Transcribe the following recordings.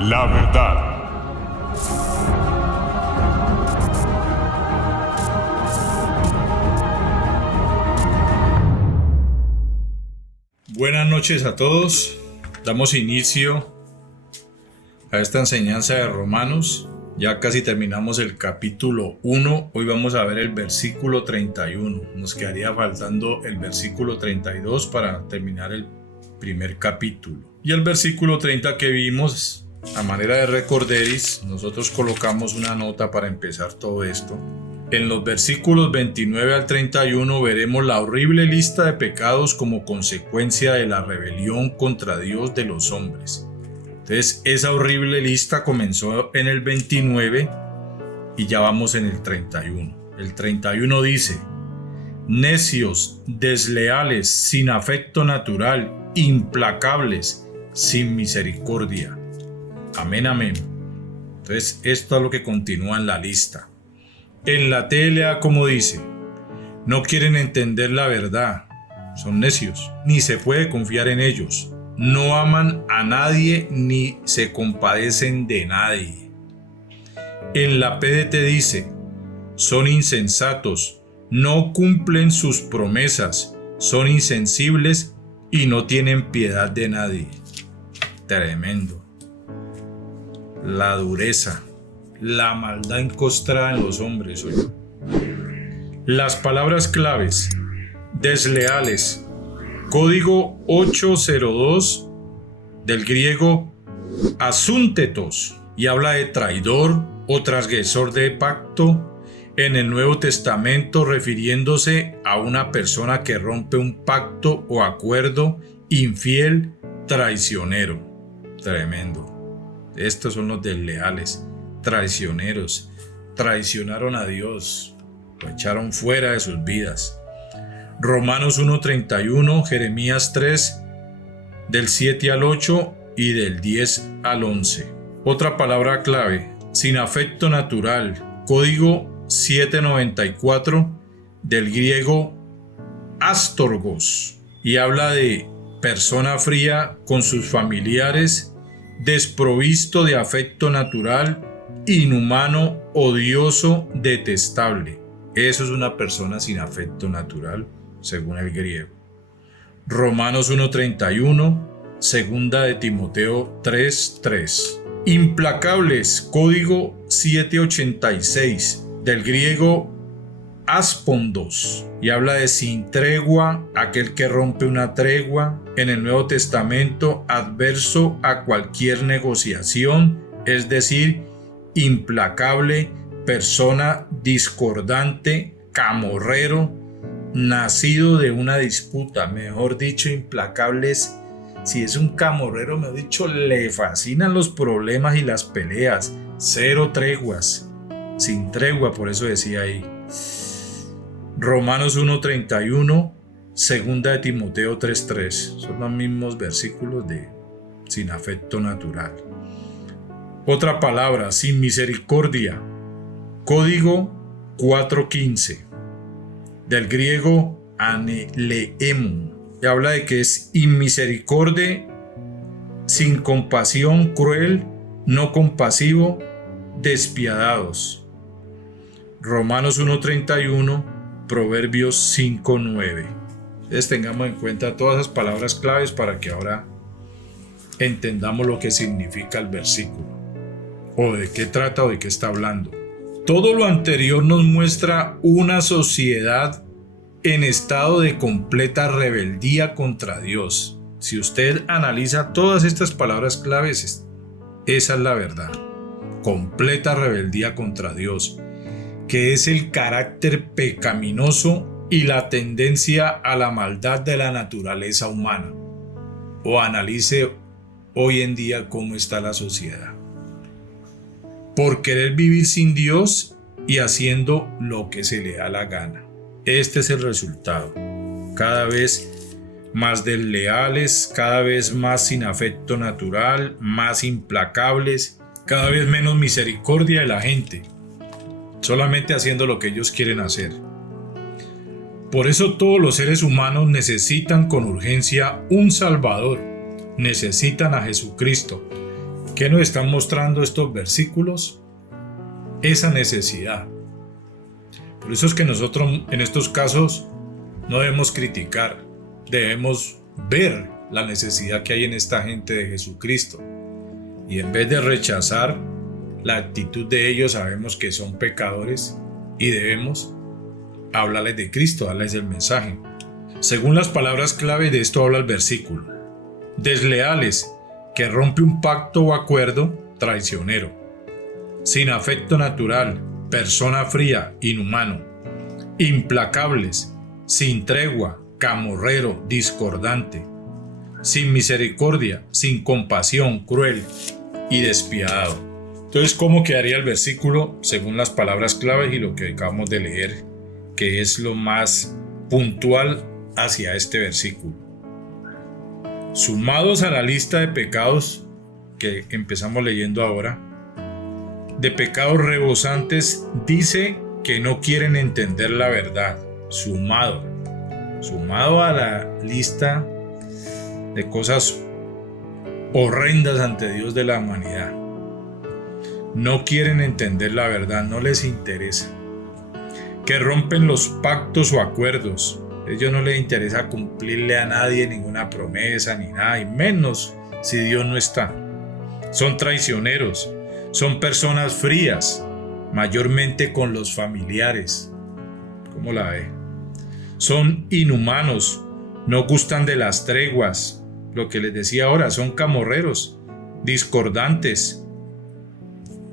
La verdad. Buenas noches a todos. Damos inicio a esta enseñanza de Romanos. Ya casi terminamos el capítulo 1. Hoy vamos a ver el versículo 31. Nos quedaría faltando el versículo 32 para terminar el primer capítulo. Y el versículo 30 que vimos, a manera de recorderis, nosotros colocamos una nota para empezar todo esto. En los versículos 29 al 31 veremos la horrible lista de pecados como consecuencia de la rebelión contra Dios de los hombres. Entonces, esa horrible lista comenzó en el 29 y ya vamos en el 31. El 31 dice: necios, desleales, sin afecto natural, implacables, sin misericordia. Amén, amén. Entonces, esto es lo que continúa en la lista. En la TLA, como dice, no quieren entender la verdad, son necios, ni se puede confiar en ellos. No aman a nadie ni se compadecen de nadie. En la PDT dice, son insensatos, no cumplen sus promesas, son insensibles y no tienen piedad de nadie. Tremendo. La dureza, la maldad encostrada en los hombres hoy. Las palabras claves: desleales. Código 802 del griego asúntetos, y habla de traidor o transgresor de pacto en el Nuevo Testamento, refiriéndose a una persona que rompe un pacto o acuerdo, infiel, traicionero. Tremendo. Estos son los desleales, traicioneros. Traicionaron a Dios, lo echaron fuera de sus vidas. Romanos 1:31, Jeremías 3, del 7 al 8 y del 10 al 11. Otra palabra clave: sin afecto natural. Código 794 del griego astorgos, y habla de persona fría con sus familiares, desprovisto de afecto natural, inhumano, odioso, detestable. Eso es una persona sin afecto natural, según el griego. Romanos 1:31, segunda de Timoteo 3:3. Implacables, código 786, del griego aspondos, y habla de sin tregua, aquel que rompe una tregua. En el Nuevo Testamento, adverso a cualquier negociación, es decir, implacable, persona discordante, camorrero, nacido de una disputa. Mejor dicho, implacables, si es un camorrero, mejor dicho, le fascinan los problemas y las peleas. Cero treguas, sin tregua, por eso decía ahí. Romanos 1:31, segunda de Timoteo 3:3, son los mismos versículos de sin afecto natural. Otra palabra: sin misericordia. Código 4:15, del griego aneleemon, y habla de que es inmisericordia, sin compasión, cruel, no compasivo, despiadados. Romanos 1:31, Proverbios 5:9. Entonces tengamos en cuenta todas esas palabras claves para que ahora entendamos lo que significa el versículo, o de qué trata o de qué está hablando. Todo lo anterior nos muestra una sociedad en estado de completa rebeldía contra Dios. Si usted analiza todas estas palabras claves, esa es la verdad. Completa rebeldía contra Dios, que es el carácter pecaminoso y la tendencia a la maldad de la naturaleza humana. O analice hoy en día cómo está la sociedad. Por querer vivir sin Dios y haciendo lo que se le da la gana. Este es el resultado. Cada vez más desleales, cada vez más sin afecto natural, más implacables, cada vez menos misericordia de la gente, solamente haciendo lo que ellos quieren hacer. Por eso todos los seres humanos necesitan con urgencia un Salvador, necesitan a Jesucristo. ¿Qué nos están mostrando estos versículos? Esa necesidad. Por eso es que nosotros en estos casos no debemos criticar, debemos ver la necesidad que hay en esta gente de Jesucristo. Y en vez de rechazar la actitud de ellos, sabemos que son pecadores y debemos hablarles de Cristo, darles el mensaje. Según las palabras clave de esto habla el versículo: desleales, que rompe un pacto o acuerdo, traicionero; sin afecto natural, persona fría, inhumano; implacables, sin tregua, camorrero, discordante; sin misericordia, sin compasión, cruel y despiadado. Entonces, ¿cómo quedaría el versículo según las palabras claves y lo que acabamos de leer, que es lo más puntual hacia este versículo? Sumados a la lista de pecados que empezamos leyendo ahora, de pecados rebosantes, dice que no quieren entender la verdad. Sumado a la lista de cosas horrendas ante Dios de la humanidad. No quieren entender la verdad, no les interesa. Que rompen los pactos o acuerdos. A ellos no les interesa cumplirle a nadie ninguna promesa ni nada, y menos si Dios no está. Son traicioneros, son personas frías, mayormente con los familiares. ¿Cómo la ve? Son inhumanos, no gustan de las treguas. Lo que les decía ahora, son camorreros, discordantes,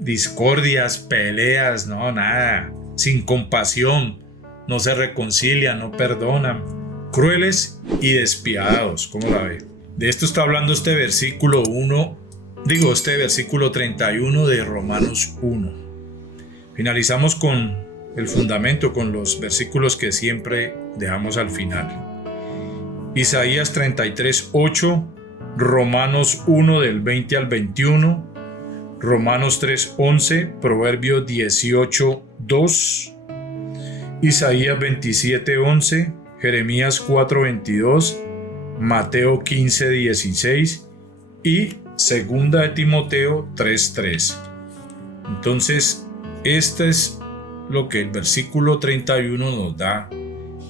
discordias, peleas, no, nada, sin compasión, no se reconcilian, no perdonan, crueles y despiadados. ¿Cómo la ve? De esto está hablando este versículo 31 de Romanos 1. Finalizamos con el fundamento, con los versículos que siempre dejamos al final. Isaías 33:8, Romanos 1 del 20 al 21, Romanos 3:11, Proverbios 18:2, Isaías 27:11, Jeremías 4:22, Mateo 15:16 y Segunda de Timoteo 3:3. Entonces, este es lo que el versículo 31 nos da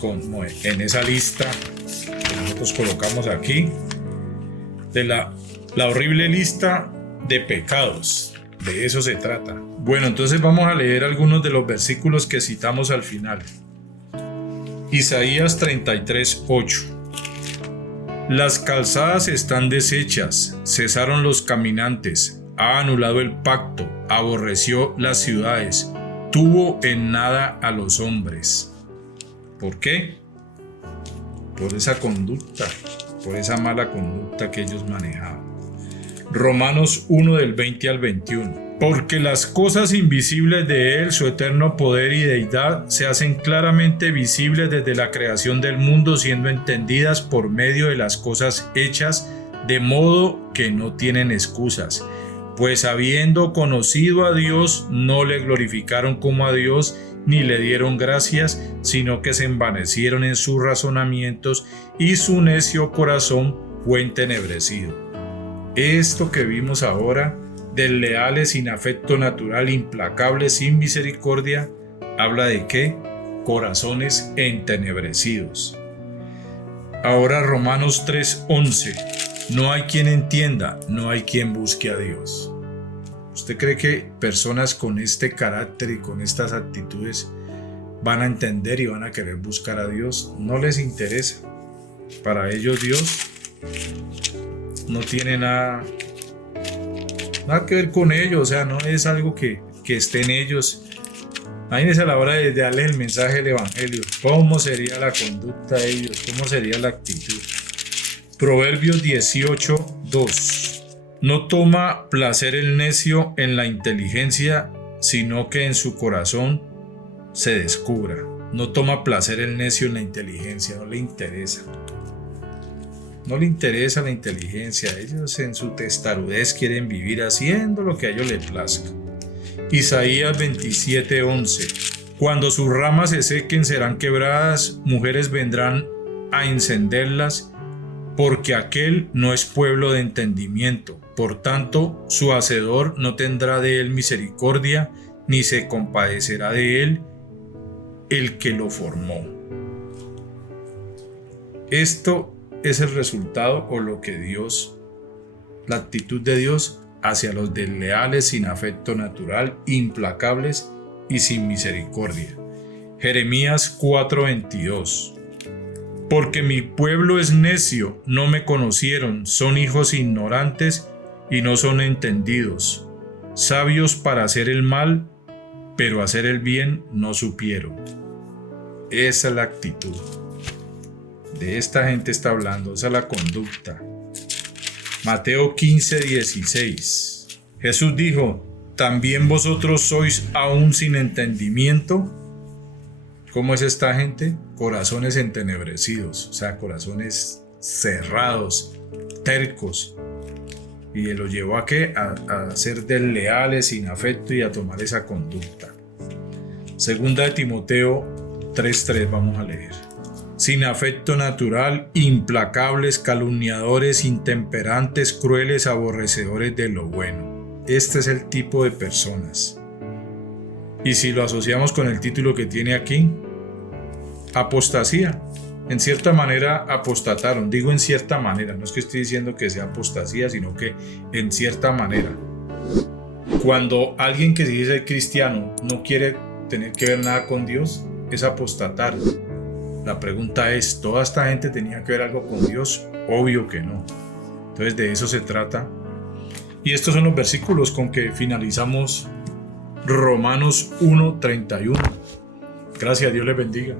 como en esa lista que nosotros colocamos aquí, de la horrible lista de pecados. De eso se trata. Bueno, entonces vamos a leer algunos de los versículos que citamos al final. Isaías 33:8. Las calzadas están deshechas, cesaron los caminantes, ha anulado el pacto, aborreció las ciudades, tuvo en nada a los hombres. ¿Por qué? Por esa conducta, por esa mala conducta que ellos manejaban. Romanos 1 del 20 al 21. Porque las cosas invisibles de Él, su eterno poder y deidad, se hacen claramente visibles desde la creación del mundo, siendo entendidas por medio de las cosas hechas, de modo que no tienen excusas. Pues habiendo conocido a Dios, no le glorificaron como a Dios, ni le dieron gracias, sino que se envanecieron en sus razonamientos, y su necio corazón fue entenebrecido. Esto que vimos ahora, desleales, sin afecto natural, implacables, sin misericordia, habla de ¿qué? Corazones entenebrecidos. Ahora Romanos 3:11. No hay quien entienda, no hay quien busque a Dios. ¿Usted cree que personas con este carácter y con estas actitudes van a entender y van a querer buscar a Dios? No les interesa. Para ellos Dios no tiene nada que ver con ellos, o sea, no es algo que esté en ellos. Imagínense a la hora de darle el mensaje del Evangelio, ¿cómo sería la conducta de ellos? ¿Cómo sería la actitud? Proverbios 18:2. No toma placer el necio en la inteligencia, sino que en su corazón se descubra. No toma placer el necio en la inteligencia, no le interesa. No le interesa la inteligencia, ellos en su testarudez quieren vivir haciendo lo que a ellos les plazca. Isaías 27:11. Cuando sus ramas se sequen serán quebradas, mujeres vendrán a encenderlas porque aquel no es pueblo de entendimiento. Por tanto, su hacedor no tendrá de él misericordia, ni se compadecerá de él el que lo formó. Esto es el resultado o lo que Dios, la actitud de Dios hacia los desleales, sin afecto natural, implacables y sin misericordia. Jeremías 4:22. Porque mi pueblo es necio, no me conocieron, son hijos ignorantes y no son entendidos, sabios para hacer el mal, pero hacer el bien no supieron. Esa es la actitud. De esta gente está hablando, esa es la conducta. Mateo 15:16. Jesús dijo: ¿también vosotros sois aún sin entendimiento? ¿Cómo es esta gente? Corazones entenebrecidos, o sea, corazones cerrados, tercos. Y los llevó ¿a qué? A ser desleales, sin afecto y a tomar esa conducta. Segunda de Timoteo 3:3 vamos a leer. Sin afecto natural, implacables, calumniadores, intemperantes, crueles, aborrecedores de lo bueno. Este es el tipo de personas. Y si lo asociamos con el título que tiene aquí, apostasía. En cierta manera apostataron. Digo en cierta manera, no es que estoy diciendo que sea apostasía, sino que en cierta manera. Cuando alguien que se dice cristiano no quiere tener que ver nada con Dios, es apostatar. La pregunta es, ¿toda esta gente tenía que ver algo con Dios? Obvio que no. Entonces de eso se trata. Y estos son los versículos con que finalizamos Romanos 1:31. Gracias, Dios les bendiga.